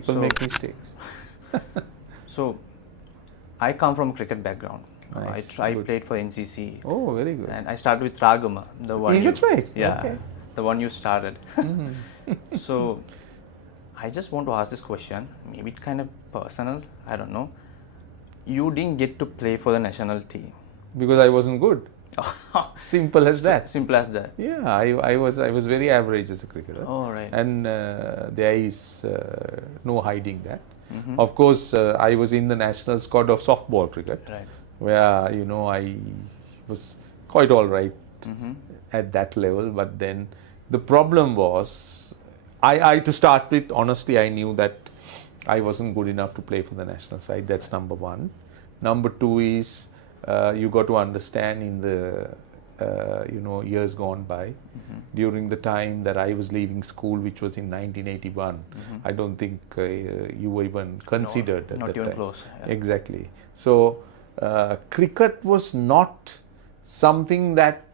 People make mistakes. So, I come from a cricket background. Nice. I Good. played for NCC. Oh, very good. And I started with Ragama, the one. Is it right? Yeah, Okay. the one you started. So, I just want to ask this question. Maybe it's kind of personal. I don't know. You didn't get to play for the national team. Because I wasn't good. Simple as that. Simple as that. Yeah, I was very average as a cricketer. Oh, right. And there is no hiding that. Of course, I was in the national squad of softball cricket, Right. where I was quite all right at that level. But then the problem was, I to start with, honestly, I knew that I wasn't good enough to play for the national side. That's number one. Number two is, you got to understand, in the years gone by, during the time that I was leaving school, which was in 1981, I don't think you were even considered at Not that even time. close. Yeah. Exactly. So cricket was not something that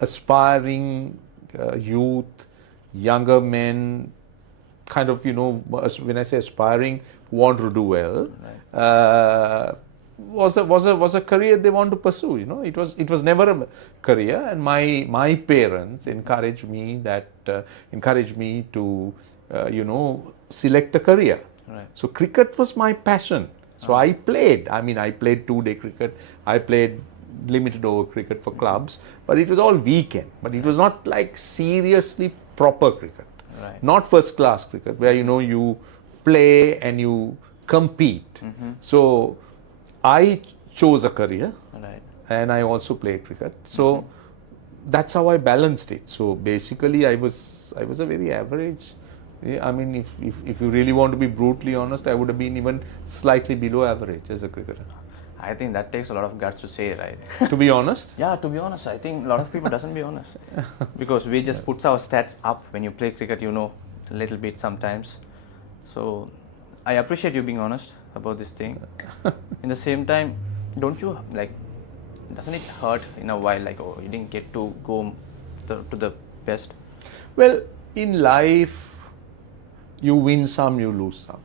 aspiring youth, younger men, kind of, when I say aspiring, want to do well, was a career they want to pursue. It was never a career, and my parents encouraged me to select a career. Right. So cricket was my passion. So I played. I played 2-day cricket. I played limited over cricket for clubs, but it was all weekend. But it was not like seriously proper cricket. Right. Not first class cricket, where you play and you compete. So I chose a career, Right. and I also played cricket. So that's how I balanced it. So basically, I was a very average. If you really want to be brutally honest, I would have been even slightly below average as a cricketer. I think that takes a lot of guts to say, right? To be honest. Yeah, to be honest, I think a lot of people doesn't be honest. Because we just puts our stats up when you play cricket, a little bit sometimes. So I appreciate you being honest about this thing. In the same time, don't you doesn't it hurt in a while, oh, you didn't get to go to the best? Well, in life, you win some, you lose some.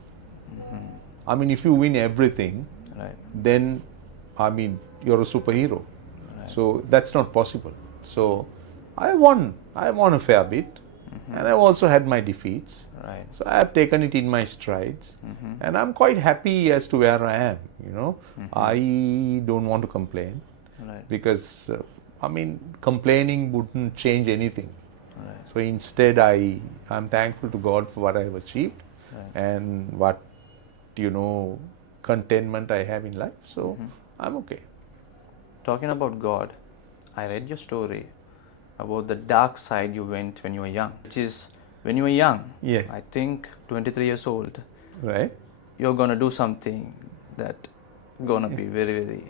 If you win everything, Right. then you're a superhero. Right. So that's not possible. So I won a fair bit, and I've also had my defeats. Right. So I have taken it in my strides, and I'm quite happy as to where I am. I don't want to complain, Right. because complaining wouldn't change anything. Right. So instead, I'm thankful to God for what I've achieved, and what contentment I have in life. So I'm okay. Talking about God, I read your story about the dark side you went when you were young. Which is, when you were young, Yes. I think 23 years old, Right. you're going to do something that going to be very, very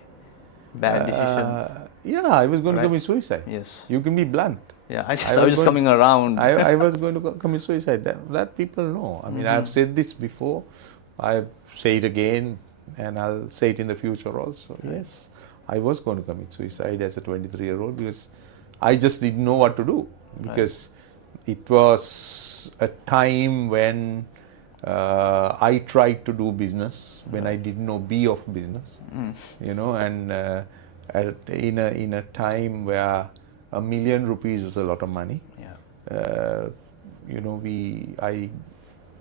bad decision. Yeah, I was going Right. to commit suicide. Yes. You can be blunt. Yeah, I was going- just coming around. I was going to commit suicide. That people know. I've said this before. I'll say it again, and I'll say it in the future also. Yes, I was going to commit suicide as a 23-year-old, because I just didn't know what to do. Because it was a time when I tried to do business when I didn't know B of business. And in a time where ₹1 million was a lot of money. Yeah.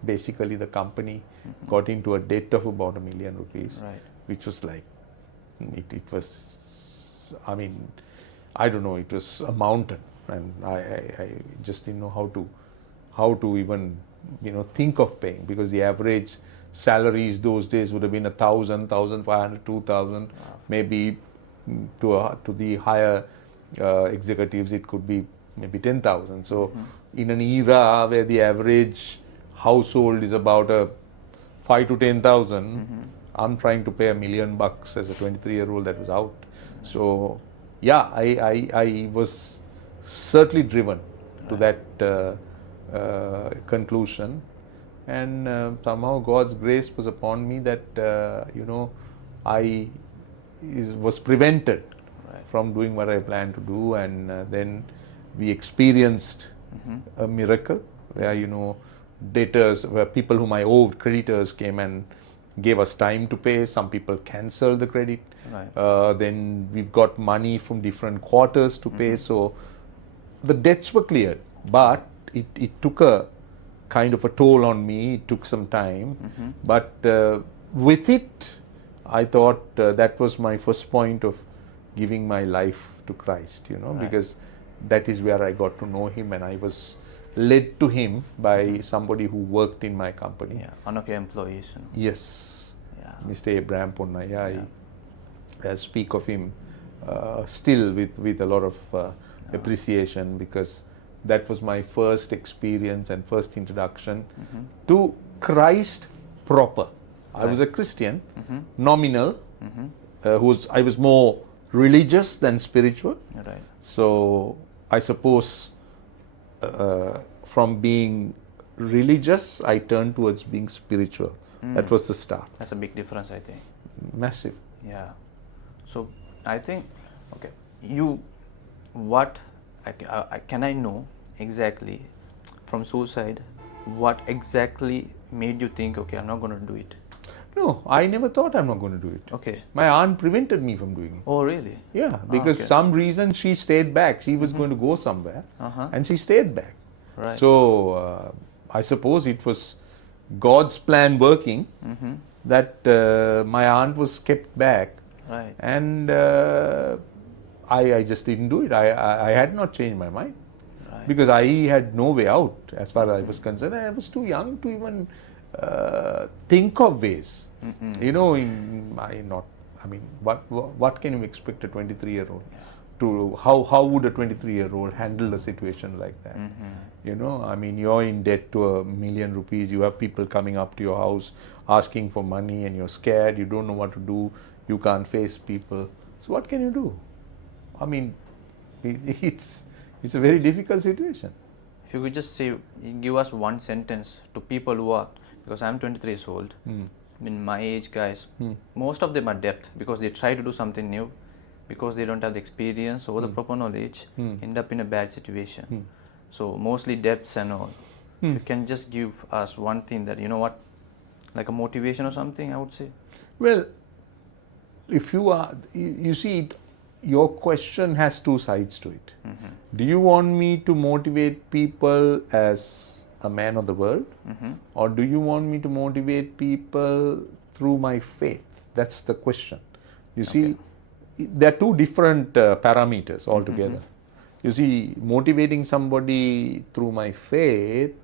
Basically the company got into a debt of about ₹1 million, Right. which was like, it was, I don't know, it was a mountain, and I just didn't know how to even, think of paying, because the average salaries those days would have been 1,000, 1,500, 2,000, maybe to the higher executives it could be maybe 10,000. So in an era where the average household is about 5 to 10,000, I'm trying to pay $1 million as a 23-year-old that was out. So yeah, I was certainly driven to that conclusion, and somehow God's grace was upon me that I was prevented from doing what I planned to do, and then we experienced a miracle where debtors, where people whom I owed, creditors came and gave us time to pay. Some people canceled the credit. Right. Then we've got money from different quarters to pay. So the debts were cleared, but it took a kind of a toll on me. It took some time, but with it, I thought that was my first point of giving my life to Christ, Right. because that is where I got to know Him, and I was led to Him by somebody who worked in my company. Yeah, one of your employees. Yes, Yeah. Mr. Abraham Ponnaya. I speak of him still with a lot of appreciation, because that was my first experience and first introduction to Christ proper. I was a Christian, nominal, I was more religious than spiritual. Right. So I suppose from being religious, I turned towards being spiritual. That was the start. That's a big difference, I think. Massive. Yeah. So I think, okay, what can I know exactly from suicide? What exactly made you think, okay, I'm not going to do it? No, I never thought I'm not going to do it. Okay. My aunt prevented me from doing it. Oh, really? Yeah, because okay. some reason she stayed back. She was going to go somewhere, and she stayed back. Right. So I suppose it was God's plan working that my aunt was kept back, Right. and I just didn't do it. I had not changed my mind, Right. because I had no way out as far as I was concerned. I was too young to even think of ways. What can you expect a 23-year-old to? How would a 23-year-old handle a situation like that? You're in debt to ₹1 million. You have people coming up to your house asking for money, and you're scared. You don't know what to do. You can't face people. So what can you do? It's a very difficult situation. If you could just give us one sentence to people who are, because I'm 23 years old, in my age guys, most of them are debt because they try to do something new, because they don't have the experience or the proper knowledge, end up in a bad situation. So mostly debts and all. You can just give us one thing that, like a motivation or something, I would say. Well, if you see, your question has two sides to it. Do you want me to motivate people as a man of the world, or do you want me to motivate people through my faith? That's the question. You see, there are two different parameters altogether. You see, motivating somebody through my faith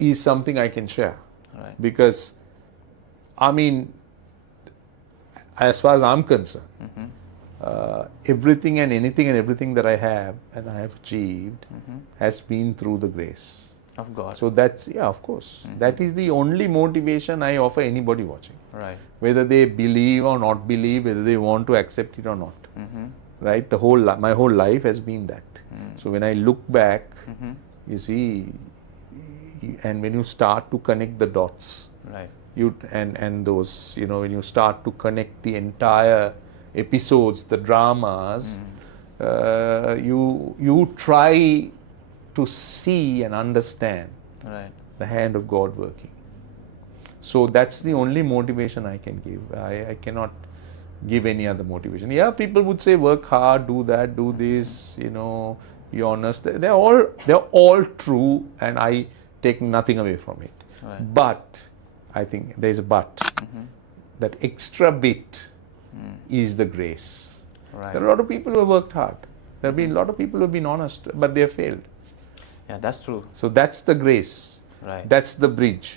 is something I can share. Right. Because, as far as I'm concerned, everything and anything and everything that I have and I have achieved has been through the grace of God. So that's, of course. That is the only motivation I offer anybody watching. Right. Whether they believe or not believe, whether they want to accept it or not. Right? My whole life has been that. So when I look back, you see, and when you start to connect the dots, right. And those, when you start to connect the entire episodes, the dramas, you try to see and understand the hand of God working. So that's the only motivation I can give. I cannot give any other motivation. Yeah, people would say work hard, do that, do this, be honest. They're all true, and I take nothing away from it. Right. But I think there's a but. That extra bit is the grace. Right. There are a lot of people who have worked hard. There have been a lot of people who have been honest, but they have failed. Yeah, that's true. So that's the grace. Right. That's the bridge.